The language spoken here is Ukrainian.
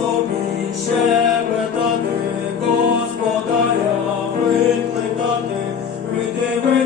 собі шепетати, господаря, викликати, видиви.